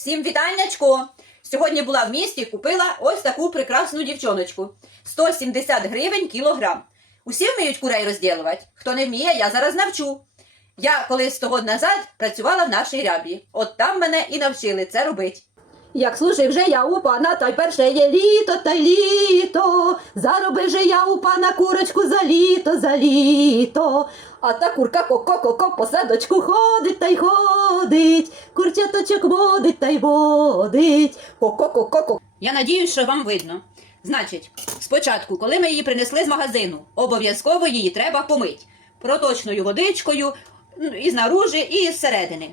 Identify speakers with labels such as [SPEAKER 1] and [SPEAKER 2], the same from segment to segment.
[SPEAKER 1] Всім вітаннячко! Сьогодні була в місті, купила ось таку прекрасну дівчоночку. 170 гривень кілограм. Усі вміють курей розділувати? Хто не вміє, я зараз навчу. Я колись 100 років назад працювала в нашій рябі. От там мене і навчили це робити.
[SPEAKER 2] Як служив же я у пана, та й перше є літо та й літо. Заробив же я у пана курочку за літо, за літо. А та курка ко-ко-ко-ко по садочку ходить та й ходить. Курчаточок водить та й водить. Ко-ко-ко-ко-ко.
[SPEAKER 1] Я надіюсь, що вам видно. Значить, спочатку, коли ми її принесли з магазину, обов'язково її треба помити проточною водичкою і знаружи, і зсередини.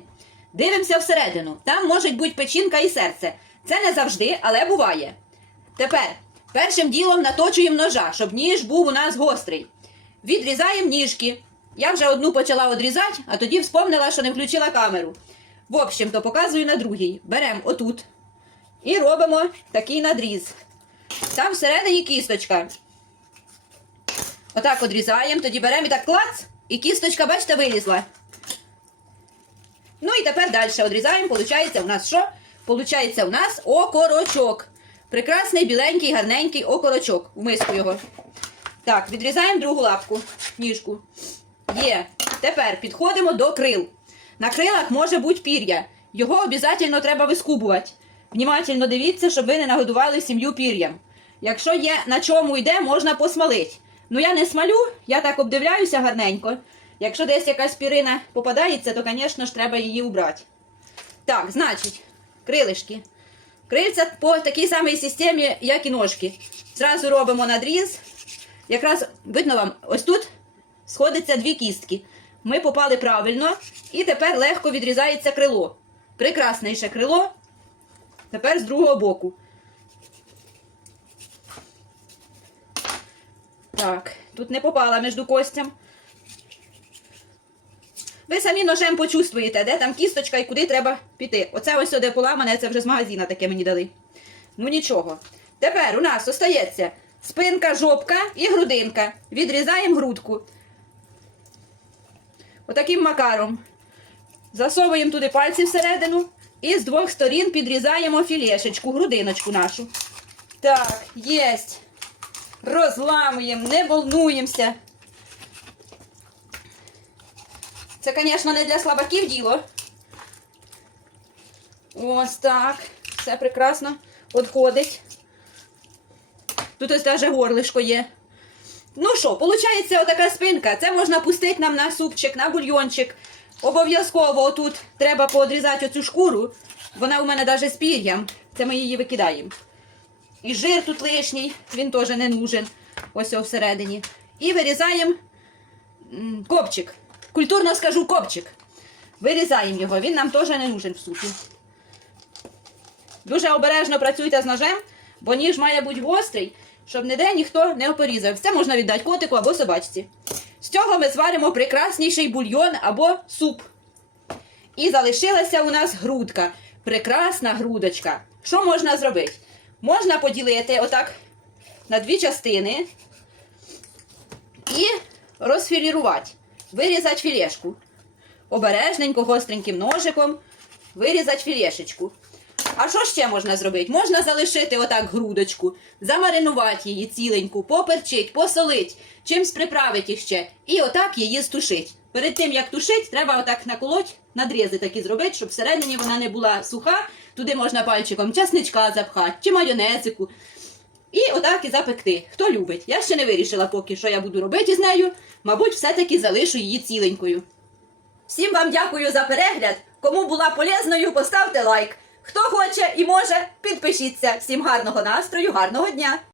[SPEAKER 1] Дивимося всередину. Там може бути печінка і серце. Це не завжди, але буває. Тепер першим ділом наточуємо ножа, щоб ніж був у нас гострий. Відрізаємо ніжки. Я вже одну почала відрізати, а тоді вспомнила, що не включила камеру. В общем, то показую на другій. Беремо отут і робимо такий надріз. Там всередині кісточка. Отак одрізаємо, тоді беремо і так клац, і кісточка, бачите, вилізла. Ну і тепер далі одрізаємо. Получається у нас що? Получається у нас окорочок. Прекрасний біленький, гарненький окорочок. В миску його. Так, відрізаємо другу лапку, ніжку. Є. Тепер підходимо до крил. На крилах може бути пір'я. Його обов'язково треба вискубувати. Внімательно дивіться, щоб ви не нагодували сім'ю пір'ям. Якщо є на чому йде, можна посмалити. Ну я не смалю, я так обдивляюся гарненько. Якщо десь якась пірина попадається, то, звісно ж, треба її убрати. Так, значить, крилишки. Крильця по такій самій системі, як і ножки. Зразу робимо надріз. Якраз видно вам, ось тут сходиться дві кістки. Ми попали правильно, і тепер легко відрізається крило. Прекраснейше крило. Тепер з другого боку. Так, тут не попала між костям. Ви самі ножем почувствуєте, де там кісточка і куди треба піти. Оце ось сюди поламане, це вже з магазина таке мені дали. Ну нічого. Тепер у нас остається спинка, жопка і грудинка. Відрізаємо грудку. Отаким макаром. Засовуємо туди пальці всередину і з двох сторін підрізаємо філешечку, грудиночку нашу. Так, єсть. Розламуємо, не волнуємося. Це, звісно, не для слабаків діло. Ось так. Все прекрасно відходить. Тут ось навіть горлишко є. Ну що, виходить, отака спинка. Це можна пустити нам на супчик, на бульйончик. Обов'язково отут треба поодрізати оцю шкуру. Вона у мене навіть з пір'ям. Це ми її викидаємо. І жир тут лишній, він теж не нужен. Ось всередині. І вирізаємо копчик. Культурно скажу копчик. Вирізаємо його, він нам теж не нужен в супі. Дуже обережно працюйте з ножем, бо ніж має бути гострий, щоб ніде ніхто не опорізав. Це можна віддати котику або собачці. З цього ми зваримо прекрасніший бульйон або суп. І залишилася у нас грудка. Прекрасна грудочка. Що можна зробити? Можна поділити отак на дві частини і розфілірувати. Вирізати філешку. Обережненько, гостреньким ножиком вирізати філешечку. А що ще можна зробити? Можна залишити отак грудочку, замаринувати її ціленьку, поперчить, посолить, чимсь приправити ще. І отак її стушить. Перед тим, як тушить, треба отак наколоть, надрізи такі зробити, щоб всередині вона не була суха. Туди можна пальчиком часничка запхати чи майонезику. І отак і запекти. Хто любить. Я ще не вирішила поки, що я буду робити з нею. Мабуть, все-таки залишу її ціленькою. Всім вам дякую за перегляд. Кому була полезною, поставте лайк. Хто хоче і може, підпишіться. Всім гарного настрою, гарного дня!